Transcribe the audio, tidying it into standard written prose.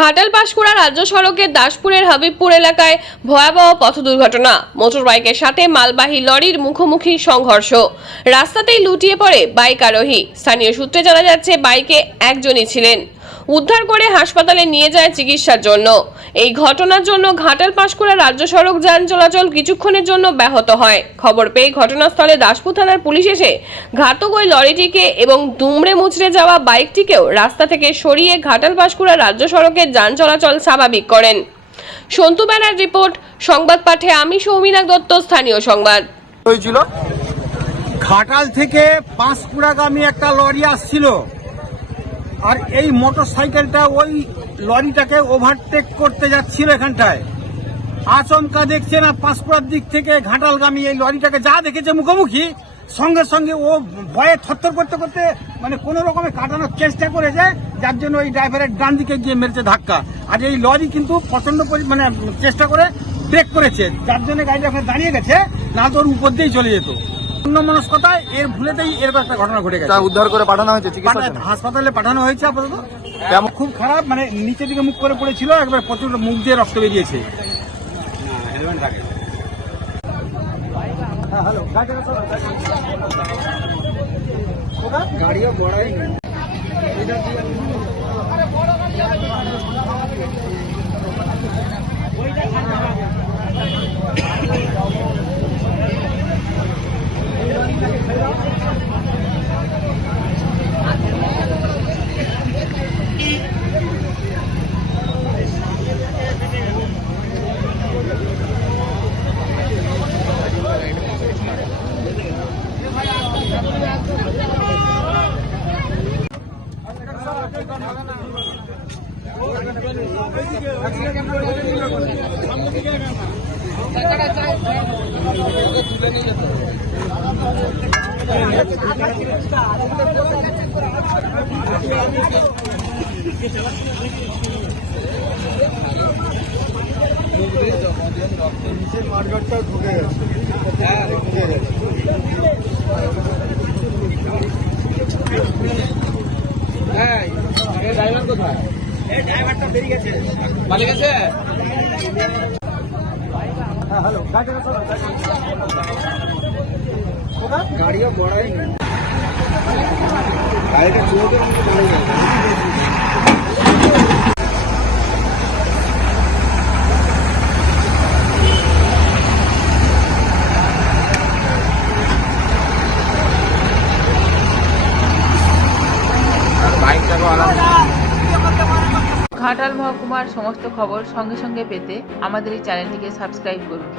ঘাটাল পাঁশকুড়া রাজ্য সড়কের দাসপুরের হাবিবপুর এলাকায় ভয়াবহ পথ দুর্ঘটনা। মোটরবাইকের সাথে মালবাহী লরির মুখোমুখি সংঘর্ষ। রাস্তাতেই লুটিয়ে পড়ে বাইক আরোহী। স্থানীয় সূত্রে জানা যাচ্ছে বাইকে একজনই ছিলেন। উদ্ধার করে হাসপাতালে নিয়ে যায় চিকিৎসার জন্য। এই ঘটনার জন্য ঘাটাল পাঁশকুড়া রাজ্য সড়ক যান চলাচল কিছুক্ষণের জন্য ব্যাহত হয়। খবর পেয়ে ঘটনাস্থলে দাসপুর থানার পুলিশ এসে ঘাতক ওই লরিটিকে এবং দুমড়ে মুচড়ে যাওয়া বাইকটিকেও রাস্তা থেকে সরিয়ে ঘাটাল পাঁশকুড়া রাজ্য সড়কের যান চলাচল স্বাভাবিক করেন। সন্তু ব্যানার রিপোর্ট, সংবাদ পাঠে আমি সৌমিনাক দত্ত, স্থানীয় সংবাদ। হয়েছিল ঘাটাল থেকে পাঁশকুড়াগামী একটা লরি আসছিল, আর এই মোটরসাইকেলটা ওই লরিটাকে ওভারটেক করতে যাচ্ছিল। এখানটায় আচমকা দেখছে না, পাঁশকুড়ার দিক থেকে ঘাটালগামী এই লরিটাকে যা দেখেছে মুখোমুখি, সঙ্গে সঙ্গে ও ভয়ে থরথর করতে করতে মানে কোনো রকমে কাটানোর চেষ্টা করেছে, যার জন্য ওই ড্রাইভারের ডান দিকে গিয়ে মেরেছে ধাক্কা। আর এই লরি কিন্তু প্রচন্ড মানে চেষ্টা করে ব্রেক করেছে, যার জন্য গাড়িটা ওখানে দাঁড়িয়ে গেছে, না তো ওর উপর দিয়েই চলে যেত। অন্যমনস্কতায় এর ভুলেতেই এরকম একটা ঘটনা ঘটে গেছে। উদ্ধার করে পাঠানো হয়েছে হাসপাতালে পাঠানো হয়েছে আপাতত। খুব খারাপ, মানে নিচের দিকে মুখ করে পড়েছিল, একবার প্রচুর মুখ দিয়ে রক্ত বেরিয়েছে। গাড়িও বড়াই মার্কেটটা ঢুকে গেছে। হ্যাঁ, ড্রাইভার কোথায়? এই ড্রাইভারটা বেরিয়ে গেছে, পালিয়ে গেছে। হ্যাঁ, হ্যালো, গাড়িও বড়াই গাড়িটা চলতে ঘাটাল মহকুমার সমস্ত খবর সঙ্গে সঙ্গে পেতে আমাদের এই চ্যানেলটিকে সাবস্ক্রাইব করুন।